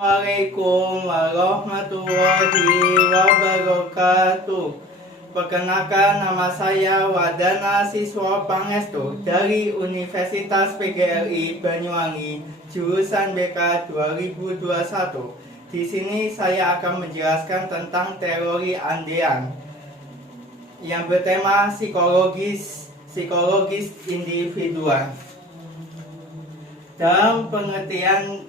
Assalamualaikum warahmatullahi wabarakatuh. Perkenalkan, nama saya Wadana Siswa Pangestu dari Universitas PGRI Banyuwangi, jurusan BK 2021. Di sini saya akan menjelaskan tentang teori Andean yang bertema psikologis individual. Dalam pengertian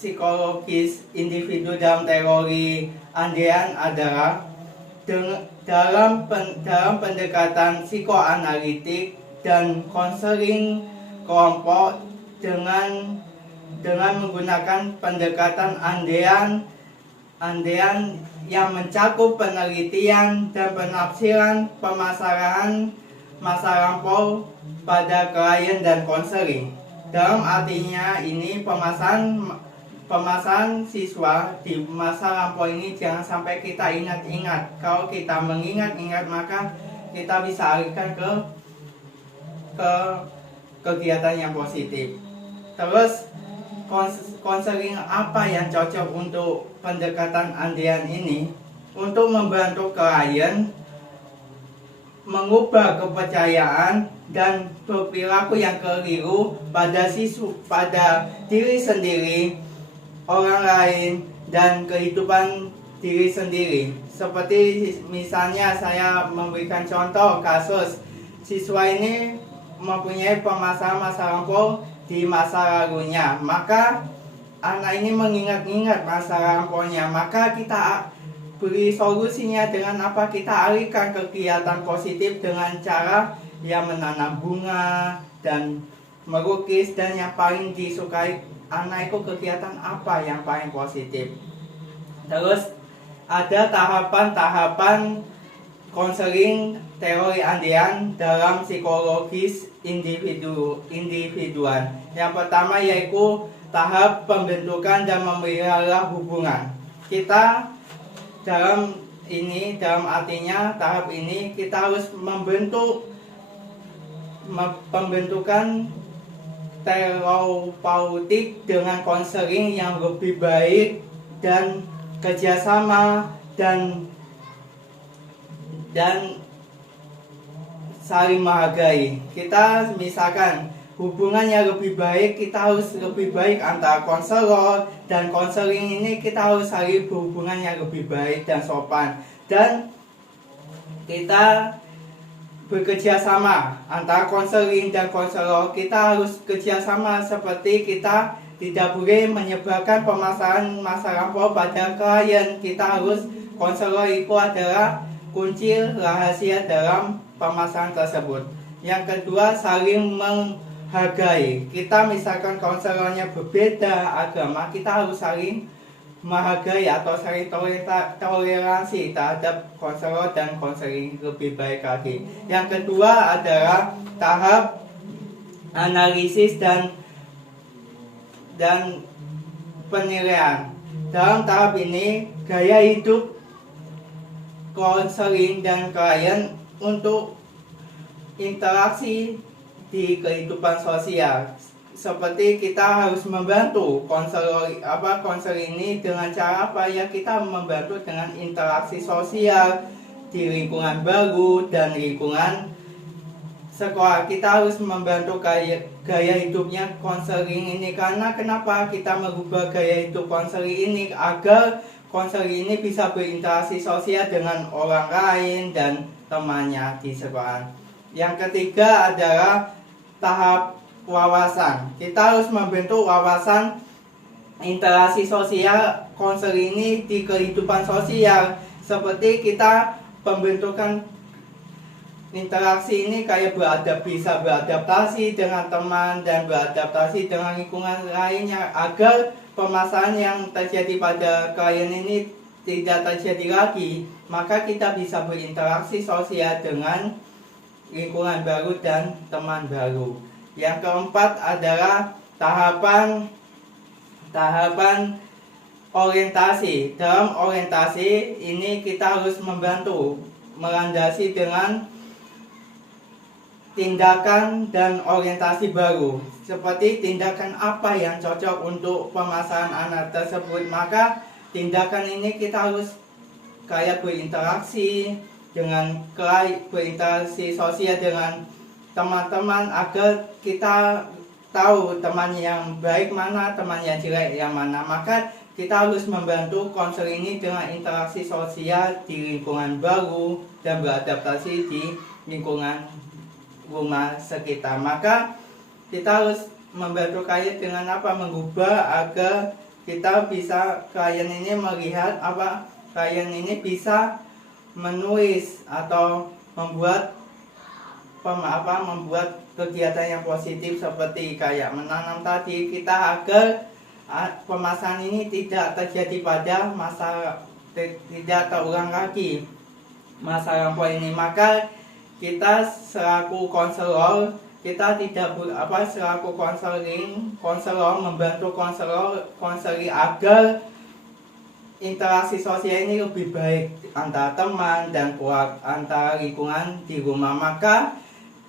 psikologis individu dalam teori Andean adalah dalam pendekatan psikoanalitik dan konseling kelompok dengan menggunakan pendekatan Andean yang mencakup penelitian dan penafsiran permasalahan masa lampau pada klien dan konseling. Dalam artinya ini pemasaran siswa di masa lampau ini jangan sampai kita ingat-ingat. Kalau kita mengingat-ingat maka kita bisa alihkan ke kegiatan yang positif. Terus konseling apa yang cocok untuk pendekatan Andean ini? Untuk membantu klien mengubah kepercayaan dan perilaku yang keliru pada diri sendiri, orang lain, dan kehidupan diri sendiri. Seperti misalnya saya memberikan contoh kasus siswa ini mempunyai permasalahan masa lampau di masa lalunya, maka anak ini mengingat-ingat masa lampaunya, maka kita beri solusinya dengan apa? Kita alihkan kegiatan positif dengan cara yang menanam bunga dan melukis, dan yang paling disukai anak itu kegiatan apa yang paling positif. Terus ada tahapan-tahapan konseling teori Andean dalam psikologis individual. Yang pertama yaitu tahap pembentukan dan memelihara hubungan. Kita dalam artinya tahap ini kita harus pembentukan terapeutik dengan konseling yang lebih baik dan kerjasama dan saling menghargai. Kita misalkan hubungan yang lebih baik, kita harus lebih baik antara konselor dan konseling ini, kita harus saling berhubungan yang lebih baik dan sopan, dan kita bekerja sama antara konseling dan konselor. Kita harus kerja sama, seperti kita tidak boleh menyebarkan permasalahan masa lampau pada klien. Kita harus, konselor itu adalah kunci rahasia dalam permasalahan tersebut. Yang kedua, saling menghargai. Kita misalkan konselornya berbeda agama, kita harus saling menghargai atau saling toleransi terhadap konselor dan konseling lebih baik lagi. Yang kedua adalah tahap analisis dan penilaian. Dalam tahap ini, gaya hidup konseling dan klien untuk interaksi di kehidupan sosial. Seperti kita harus membantu konselor ini dengan cara apa ya? Kita membantu dengan interaksi sosial di lingkungan baru dan lingkungan sekolah. Kita harus membantu gaya hidupnya konseling ini. Karena kenapa kita mengubah gaya hidup konseling ini? Agar konseling ini bisa berinteraksi sosial dengan orang lain dan temannya di sekolah. Yang ketiga adalah tahap wawasan. Kita harus membentuk wawasan interaksi sosial konseling ini di kehidupan sosial. Seperti kita pembentukan interaksi ini kayak bisa beradaptasi dengan teman dan beradaptasi dengan lingkungan lainnya, agar permasalahan yang terjadi pada klien ini tidak terjadi lagi. Maka kita bisa berinteraksi sosial dengan lingkungan baru dan teman baru. Yang keempat adalah tahapan orientasi. Dalam orientasi ini kita harus membantu melandasi dengan tindakan dan orientasi baru. Seperti tindakan apa yang cocok untuk pemasaran anak tersebut. Maka tindakan ini kita harus kayak berinteraksi berinteraksi sosial dengan teman-teman agar kita tahu teman yang baik mana, teman yang jelek yang mana. Maka kita harus membantu konser ini dengan interaksi sosial di lingkungan baru dan beradaptasi di lingkungan rumah sekitar. Maka kita harus membantu klien dengan apa? Mengubah agar kita bisa, klien ini melihat apa? Klien ini bisa menulis atau membuat kegiatan yang positif seperti kayak menanam tadi, kita agar pemasaran ini tidak terjadi pada tidak terulang lagi masa lampau ini. Maka kita selaku konselor, kita tidak selaku konselor membantu konseli agar interaksi sosial ini lebih baik antara teman dan antara lingkungan di rumah. Maka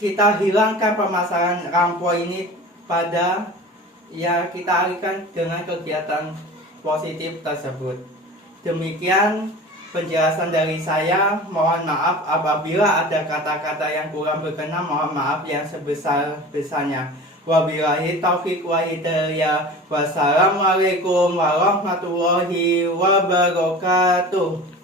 kita hilangkan pemasaran lampau ini kita alihkan dengan kegiatan positif tersebut. Demikian penjelasan dari saya. Mohon maaf apabila ada kata-kata yang kurang berkenan, mohon maaf yang sebesar-besarnya. Wabillahi taufiq wa hidayah. Wassalamualaikum warahmatullahi wabarakatuh.